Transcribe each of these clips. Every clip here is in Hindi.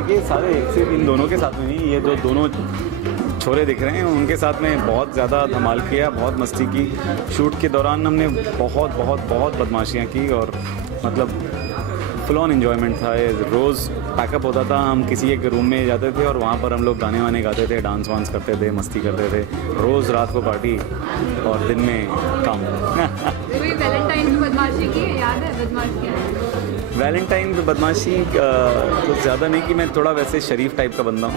देखिए सारे सिर्फ इन दोनों के साथ में नहीं, ये जो दोनों छोरे दिख रहे हैं उनके साथ में बहुत ज़्यादा धमाल किया, बहुत मस्ती की। शूट के दौरान हमने बहुत बहुत बहुत बदमाशियाँ की और मतलब फुल ऑन एन्जॉयमेंट था। रोज़ पैकअप होता था, हम किसी एक रूम में जाते थे और वहाँ पर हम लोग गाने वाने गाते थे, डांस वांस करते थे, मस्ती करते थे। रोज़ रात को पार्टी और दिन में काम। कोई वैलेंटाइन की बदमाशी की है, याद है बदमाश की? वैलेंटाइन पे बदमाशी कुछ ज़्यादा नहीं कि मैं थोड़ा वैसे शरीफ टाइप का बंदा हूँ।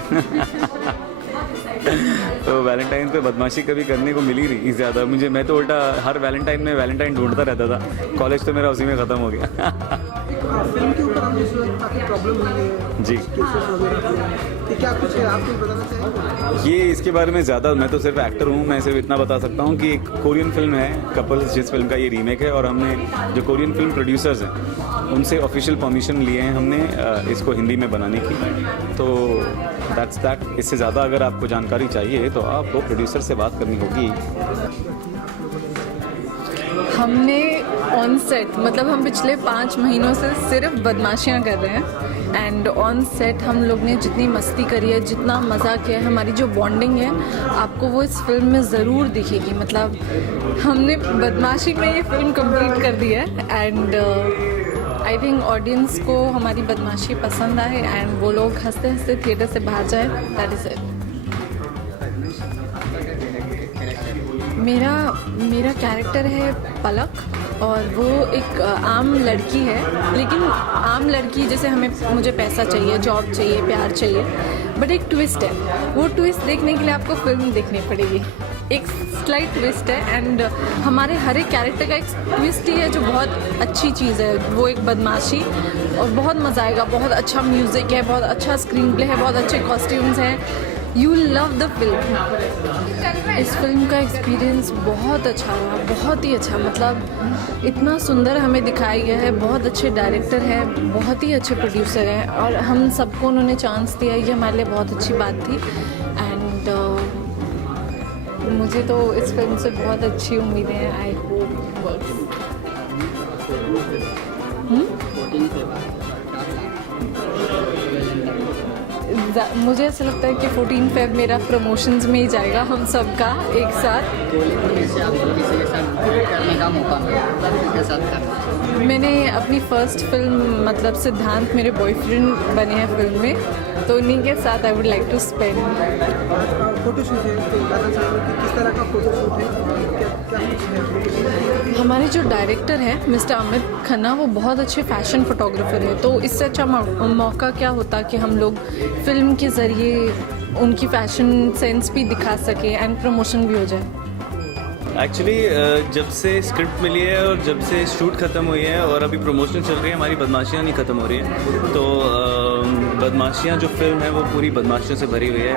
तो वैलेंटाइन पे बदमाशी कभी करने को मिली नहीं ज़्यादा मुझे। मैं तो उल्टा हर वैलेंटाइन में वैलेंटाइन ढूंढता रहता था। कॉलेज तो मेरा उसी में ख़त्म हो गया। फिल्म के ऊपर हम जिस वक्त काफ़ी प्रॉब्लम हुई है जी, केसेस वगैरह, तो क्या कुछ है आप कुछ बताना चाहेंगे? ये इसके बारे में ज़्यादा, मैं तो सिर्फ एक्टर हूँ, मैं सिर्फ इतना बता सकता हूँ कि एक कोरियन फिल्म है कपल्स, जिस फिल्म का ये रीमेक है, और हमने जो कोरियन फिल्म प्रोड्यूसर्स हैं उनसे ऑफिशियल परमिशन लिए हैं हमने इसको हिंदी में बनाने की। तो दैट्स दैट। इससे ज़्यादा अगर आपको जानकारी चाहिए तो आपको प्रोड्यूसर से बात करनी होगी। हमने ऑन सेट मतलब हम पिछले 5 महीनों से सिर्फ बदमाशियाँ कर रहे हैं एंड ऑन सेट हम लोग ने जितनी मस्ती करी है, जितना मज़ा किया है, हमारी जो बॉन्डिंग है आपको वो इस फिल्म में ज़रूर दिखेगी। मतलब हमने बदमाशी में ये फिल्म कंप्लीट कर दी है एंड आई थिंक ऑडियंस को हमारी बदमाशी पसंद आए एंड वो लोग हंसते हंसते थिएटर से बाहर जाए। That is it. मेरा कैरेक्टर है पलक और वो एक आम लड़की है, लेकिन आम लड़की जैसे मुझे पैसा चाहिए, जॉब चाहिए, प्यार चाहिए, बट एक ट्विस्ट है। वो ट्विस्ट देखने के लिए आपको फिल्म देखनी पड़ेगी। एक स्लाइट ट्विस्ट है एंड हमारे हर एक कैरेक्टर का एक ट्विस्ट ही है जो बहुत अच्छी चीज़ है। वो एक बदमाशी और बहुत मज़ा आएगा। बहुत अच्छा म्यूज़िक है, बहुत अच्छा स्क्रीन प्ले है, बहुत अच्छे कॉस्ट्यूम्स हैं। You love the film. इस फिल्म का एक्सपीरियंस बहुत अच्छा रहा, बहुत ही अच्छा। मतलब इतना सुंदर हमें दिखाया गया है, बहुत अच्छे डायरेक्टर हैं, बहुत ही अच्छे प्रोड्यूसर हैं और हम सबको उन्होंने चांस दिया। ये हमारे लिए बहुत अच्छी बात थी एंड मुझे तो इस फिल्म से बहुत अच्छी उम्मीदें हैं। I hope works. मुझे ऐसा लगता है कि 14 फेब मेरा प्रमोशंस में ही जाएगा, हम सब का एक साथ। मैंने अपनी फर्स्ट फिल्म मतलब सिद्धांत मेरे बॉयफ्रेंड बने हैं फिल्म में, तो उन्हीं के साथ I would like to spend. Photoshoot है तो बताना चाहेंगे कि किस तरह का फोटोशूट है, क्या कुछ है? हमारे जो डायरेक्टर हैं मिस्टर अमित खन्ना, वो बहुत अच्छे फैशन फोटोग्राफर हैं, तो इससे अच्छा मौका क्या होता कि हम लोग फिल्म के ज़रिए उनकी फ़ैशन सेंस भी दिखा सकें एंड प्रमोशन भी हो जाए। एक्चुअली जब से स्क्रिप्ट मिली है और जब से शूट ख़त्म हुई है और अभी प्रमोशन चल रही है, हमारी बदमाशियाँ नहीं ख़त्म हो रही हैं। तो बदमाशियाँ जो फिल्म है वो पूरी बदमाशियों से भरी हुई है।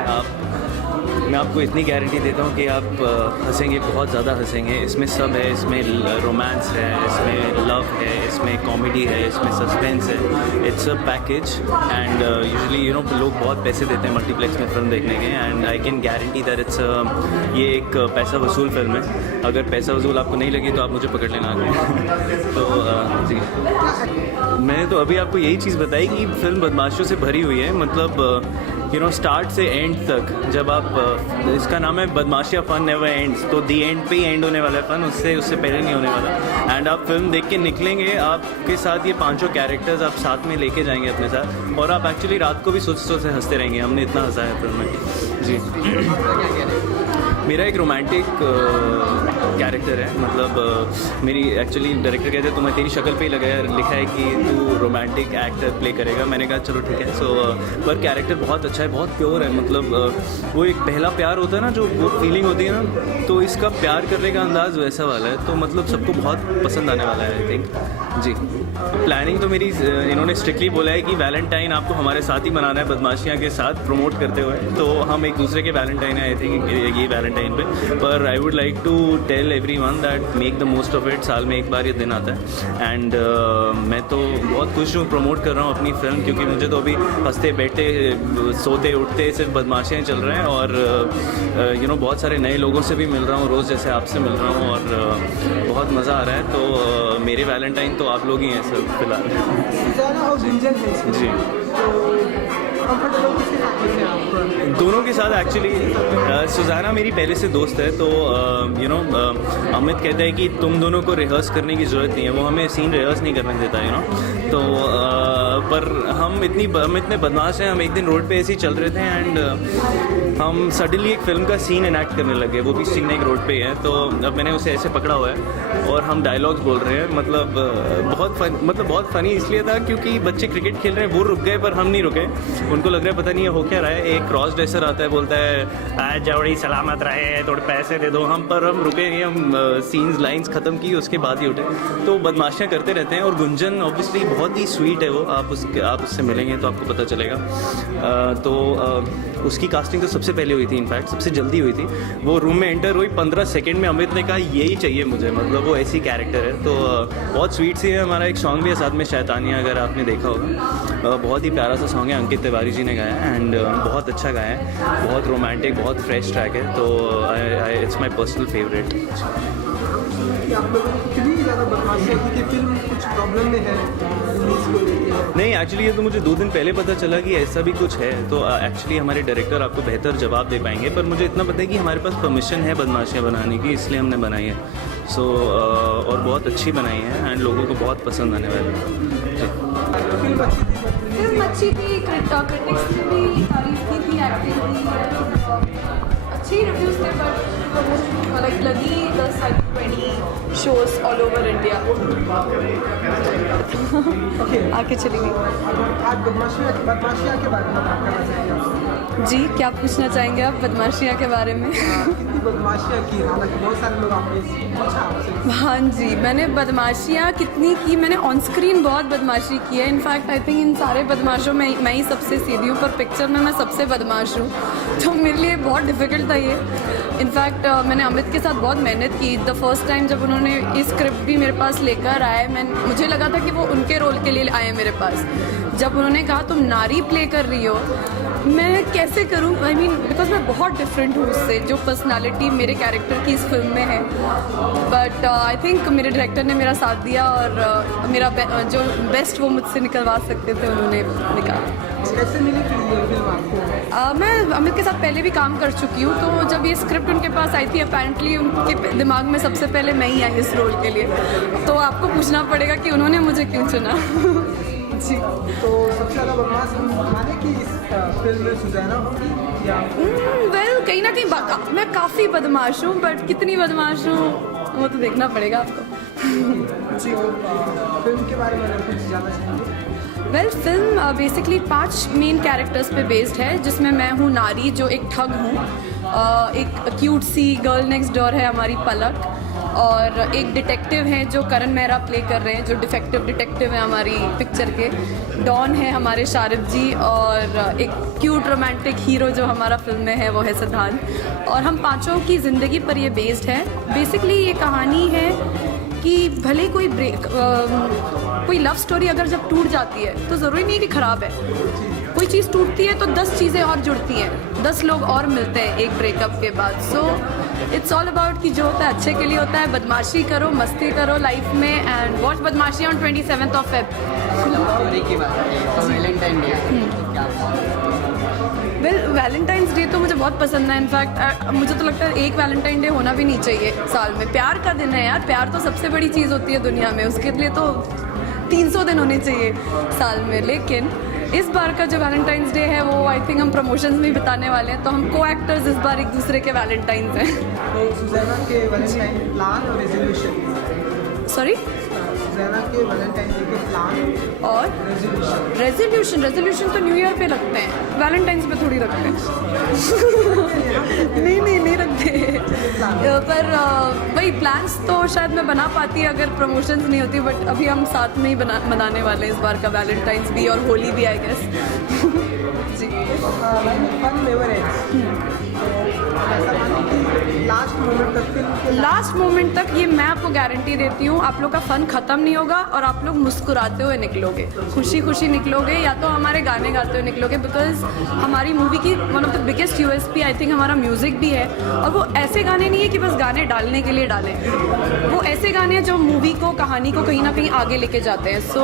मैं आपको इतनी गारंटी देता हूँ कि आप हंसेंगे, बहुत ज़्यादा हंसेंगे। इसमें सब है, इसमें रोमांस है, इसमें लव है, इसमें कॉमेडी है, इसमें सस्पेंस है। It's a package and usually लोग बहुत पैसे देते हैं मल्टीप्लेक्स में फिल्म देखने के and I can guarantee that it's ये एक पैसा वसूल फिल्म है। अगर पैसा वसूल आपको नहीं लगी तो आप मुझे पकड़ लेना आगे। तो जी, मैंने तो अभी आपको यही चीज़ बताई कि फिल्म बदमाशियों से भरी हुई है। मतलब स्टार्ट से एंड तक, जब आप इसका नाम है बदमाशिया फन नेवर एंड्स, तो दी एंड पे ही एंड होने वाला है फन, उससे पहले नहीं होने वाला। एंड आप फिल्म देख के निकलेंगे, आपके साथ ये 5 कैरेक्टर्स आप साथ में लेके जाएंगे अपने साथ, और आप एक्चुअली रात को भी सोचते हंसते रहेंगे। हमने इतना हंसा है फिल्म में। जी, मेरा एक रोमांटिक कैरेक्टर है। मतलब मेरी एक्चुअली डायरेक्टर कहते हैं तुम्हें तेरी शक्ल पे ही लिखा है कि तू रोमांटिक एक्टर प्ले करेगा। मैंने कहा चलो ठीक है। सो पर कैरेक्टर बहुत अच्छा है, बहुत प्योर है। मतलब वो एक पहला प्यार होता है ना, जो वो फीलिंग होती है ना, तो इसका प्यार करने का अंदाज़ वैसा वाला है। तो मतलब सबको बहुत पसंद आने वाला है आई थिंक। जी, प्लानिंग तो मेरी, इन्होंने स्ट्रिक्टली बोला है कि वैलेंटाइन आपको हमारे साथ ही मनाना है बदमाशियाँ के साथ प्रमोट करते हुए। तो हम एक दूसरे के वैलेंटाइन है आई थिंक ये वैलेंटाइन पे। पर I would like to tell everyone that make the most of it. साल में एक बार ये दिन आता है एंड मैं तो बहुत खुश हूँ, प्रमोट कर रहा हूँ अपनी फिल्म, क्योंकि मुझे तो अभी हंसते बैठते सोते उठते सिर्फ बदमाशियाँ चल रहे हैं और बहुत सारे नए लोगों से भी मिल रहा हूँ रोज़, जैसे आपसे मिल रहा हूँ और बहुत मज़ा आ रहा है। तो मेरे वैलेंटाइन तो आप लोग ही हैं सर फिलहाल। सुजाना और गुंजन है इसमें। जी, तो कंफर्टेबल किसके साथ होते हैं आप? दोनों के साथ एक्चुअली सुजाना मेरी पहले से दोस्त है, तो यू नो अमित कहता है कि तुम दोनों को रिहर्स करने की ज़रूरत नहीं है, वो हमें सीन रिहर्स नहीं करने देता यू नो। तो पर हम इतने बदमाश हैं, हम एक दिन रोड पे ऐसे ही चल रहे थे एंड हम सडनली एक फ़िल्म का सीन इनैक्ट करने लगे, वो भी सीन एक रोड पे ही है। तो अब मैंने उसे ऐसे पकड़ा हुआ है और हम डायलॉग्स बोल रहे हैं, मतलब बहुत फ़नी इसलिए था क्योंकि बच्चे क्रिकेट खेल रहे हैं, वो रुक गए पर हम नहीं रुके। उनको लग रहा है पता नहीं हो क्या रहा है। एक क्रॉस ड्रेसर आता है, बोलता है जवड़ी सलामत रहे, थोड़े पैसे दे दो। हम रुके नहीं, हम सीन्स लाइंस ख़त्म की उसके बाद ही उठे। तो बदमाशियाँ करते रहते हैं। और गुंजन ऑब्वियसली बहुत ही स्वीट है वो, आप उससे मिलेंगे तो आपको पता चलेगा। उसकी कास्टिंग तो सबसे पहले हुई थी, इनफैक्ट सबसे जल्दी हुई थी। वो रूम में एंटर हुई 15 सेकंड में अमित ने कहा यही चाहिए मुझे, मतलब वो ऐसी कैरेक्टर है। तो बहुत स्वीट सी है। हमारा एक सॉन्ग भी है साथ में, शैतानिया, अगर आपने देखा होगा। बहुत ही प्यारा सा सॉन्ग है, अंकित तिवारी जी ने गाया है एंड बहुत अच्छा गाया है, बहुत रोमांटिक, बहुत फ्रेश ट्रैक है। तो इट्स माई पर्सनल फेवरेट। कि आप लोगों को कितनी ज़्यादा बदमाशी है कि फिल्म कुछ प्रॉब्लम में है रिलीज को लेकर? नहीं, एक्चुअली ये तो मुझे 2 दिन पहले पता चला कि ऐसा भी कुछ है। तो एक्चुअली हमारे डायरेक्टर आपको बेहतर जवाब दे पाएंगे, पर मुझे इतना पता है कि हमारे पास परमिशन है बदमाशियाँ बनाने की, इसलिए हमने बनाई है। और बहुत अच्छी बनाई है एंड लोगों को बहुत पसंद आने वाली है। फिल्म अच्छी थी, फिल्म अच्छी थी, क्रिटिक्स ने भी तारीफ की थी, एक्टिंग की अच्छी रिव्यूज़ थे, बट लाइक लगी 10-20 शोज ऑल ओवर इंडिया। आके चली गई। आज बदमाशियाँ के बारे में बात करना चाहेंगे आप? जी, क्या पूछना चाहेंगे आप बदमाशियाँ के बारे में? कितनी बदमाशियाँ की? हालांकि बहुत सारे लोग आपने पूछा आपसे। हाँ जी, मैंने बदमाशियाँ कितनी की, मैंने ऑन स्क्रीन बहुत बदमाशी की है। इनफैक्ट आई थिंक इन सारे बदमाशों में मैं ही सबसे सीधी हूँ, पर पिक्चर में मैं सबसे बदमाश हूँ, तो मेरे लिए बहुत डिफ़िकल्ट था ये। इनफैक्ट मैंने अमित के साथ बहुत मेहनत की। द फर्स्ट टाइम जब उन्होंने ये स्क्रिप्ट भी मेरे पास लेकर आए, मुझे लगा था कि वो उनके रोल के लिए आए मेरे पास। जब उन्होंने कहा तुम नारी प्ले कर रही हो, मैं कैसे करूं? आई मीन बिकॉज मैं बहुत डिफरेंट हूँ उससे, जो पर्सनालिटी मेरे कैरेक्टर की इस फिल्म में है। बट आई थिंक मेरे डायरेक्टर ने मेरा साथ दिया और मेरा जो बेस्ट वो मुझसे निकलवा सकते थे उन्होंने निकाला। कैसे मिली थी ये फिल्म आपको? मैं अमित के साथ पहले भी काम कर चुकी हूँ, तो जब ये स्क्रिप्ट उनके पास आई थी, अपेरेंटली उनके दिमाग में सबसे पहले मैं ही आई इस रोल के लिए। तो आपको पूछना पड़ेगा कि उन्होंने मुझे क्यों चुना। जी, तो सबसे ज़्यादा बदमाश माने कि इस फिल्म में सुजैना होगी या? वेल कहीं ना कहीं मैं काफ़ी बदमाश हूँ, बट कितनी बदमाश हूँ वो तो देखना पड़ेगा आपको। जी, फिल्म के बारे में अगर कुछ जानना चाहेंगे? Well film basically 5 main characters पे बेस्ड है, जिसमें मैं हूँ नारी, जो एक ठग हूँ। एक क्यूट सी गर्ल नेक्स्ट डोर है हमारी पलक, और एक डिटेक्टिव हैं जो करण मेहरा प्ले कर रहे हैं, जो डिफेक्टिव डिटेक्टिव है हमारी पिक्चर के। डॉन है हमारे शारिद जी, और एक क्यूट रोमांटिक हीरो जो हमारा फिल्म में है वो है सिद्धांत। और हम पांचों की ज़िंदगी पर ये बेस्ड है। बेसिकली ये कहानी है कि भले कोई लव स्टोरी अगर जब टूट जाती है तो ज़रूरी नहीं कि ख़राब है। कोई चीज़ टूटती है तो 10 चीज़ें और जुड़ती हैं, 10 लोग और मिलते हैं एक ब्रेकअप के बाद। सो इट्स ऑल अबाउट कि जो होता है अच्छे के लिए होता है। बदमाशी करो, मस्ती करो लाइफ में, एंड वॉच बदमाशी on 27 Feb। Well Valentine's day तो मुझे बहुत पसंद है। इनफैक्ट मुझे तो लगता है एक वैलेंटाइन डे होना भी नहीं चाहिए साल में। प्यार का दिन है यार, प्यार तो सबसे बड़ी चीज़ होती है दुनिया में, उसके लिए तो 300 दिन होने चाहिए साल में। लेकिन इस बार का जो वैलेंटाइंस डे है वो आई थिंक हम प्रमोशंस में ही बताने वाले हैं, तो हम को एक्टर्स इस बार एक दूसरे के वैलेंटाइंस हैं। तो सुजैना के वैलेंटाइन प्लान और रेजोल्यूशन? सॉरी, सुजैना के वैलेंटाइन डे के प्लान और रेजोल्यूशन तो न्यू ईयर पे रखते हैं, वैलेंटाइंस पे थोड़ी रखते हैं। नहीं रखते। पर वही प्लान्स तो शायद मैं बना पाती अगर प्रमोशंस नहीं होती, बट अभी हम साथ में ही बनाने वाले हैं इस बार का वैलेंटाइंस भी और होली भी, आई गेस। जी, फन नेवर एंड्स। ऐसा मानो कि लास्ट मोमेंट तक फिल्म के लास्ट मोमेंट तक ये मैं आपको गारंटी देती हूँ, आप लोग का फन ख़त्म नहीं होगा और आप लोग मुस्कुराते हुए निकलोगे, खुशी खुशी निकलोगे, या तो हमारे गाने गाते हुए निकलोगे। बिकॉज हमारी मूवी की one of the biggest USP I think हमारा म्यूज़िक भी है, और वो ऐसे गाने नहीं है कि बस गाने डालने के लिए डालें, वो ऐसे गाने हैं जो मूवी को, कहानी को कहीं ना कहीं आगे लेके जाते हैं। सो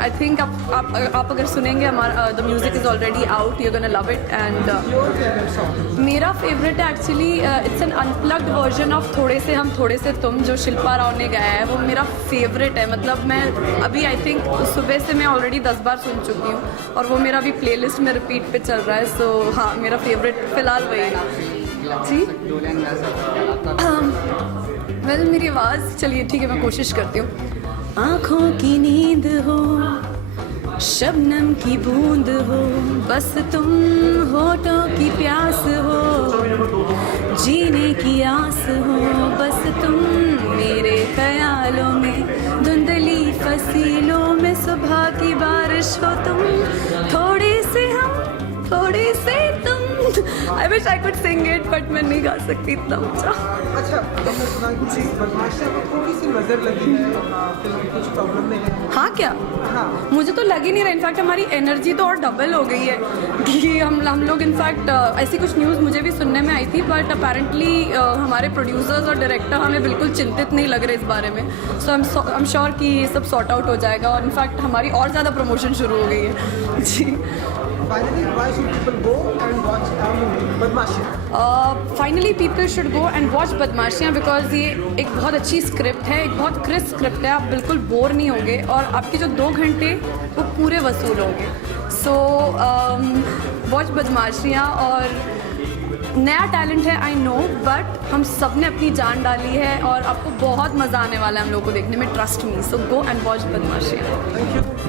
आई थिंक आप अगर सुनेंगे, हमारा the music is already out, you gonna love it. And मेरा favourite actually it's an unplugged version of थोड़े से हम थोड़े से तुम, जो शिल्पा राव ने गाया है, वो मेरा फेवरेट है। मतलब मैं अभी आई थिंक सुबह से मैं ऑलरेडी 10 बार सुन चुकी हूँ, और वो मेरा अभी प्लेलिस्ट में रिपीट पे चल रहा है। सो हाँ, मेरा फेवरेट फ़िलहाल वही है जी। वेल मेरी आवाज़, चलिए ठीक है, मैं कोशिश करती हूँ। आँखों की नींद हो, शबनम की बूंद हो, बस तुम होठों की प्यास हो, जीने की आस हो, बस तुम मेरे ख्यालों में, धुंधली फसीलों में सुबह की बारिश हो तुम, थोड़े से हम, थोड़े से तुम। I wish I could sing it, but मैं नहीं गा सकती इतना ऊँचा। अच्छा, हमने सुना कि बदमाशियाँ को थोड़ी सी नज़र लगी है, फिल्म की कुछ प्रॉब्लम में है। हाँ क्या? हाँ, मुझे तो लग ही नहीं रहा। इनफैक्ट हमारी एनर्जी तो और डबल हो गई है कि हम लोग इनफैक्ट ऐसी कुछ न्यूज़ मुझे भी सुनने में आई थी, बट अपेरेंटली हमारे प्रोड्यूसर्स और डायरेक्टर हमें बिल्कुल चिंतित नहीं लग रहे इस बारे में। सो आई एम श्योर कि ये सब सॉर्ट आउट हो जाएगा, और इनफैक्ट हमारी और ज़्यादा प्रमोशन शुरू हो गई है जी। Finally why should people go and watch Badmashiyaan? Finally people should go and watch Badmashiyaan, because ये एक बहुत अच्छी स्क्रिप्ट है, एक बहुत क्रिस्प स्क्रिप्ट है, आप बिल्कुल बोर नहीं होंगे, और आपके जो 2 घंटे वो पूरे वसूल होंगे। So watch Badmashiyaan. और नया टैलेंट है आई नो, बट हम सब ने अपनी जान डाली है, और आपको बहुत मज़ा आने वाला है हम लोगों को देखने में, trust me. So go and watch Badmashiyaan. Thank you.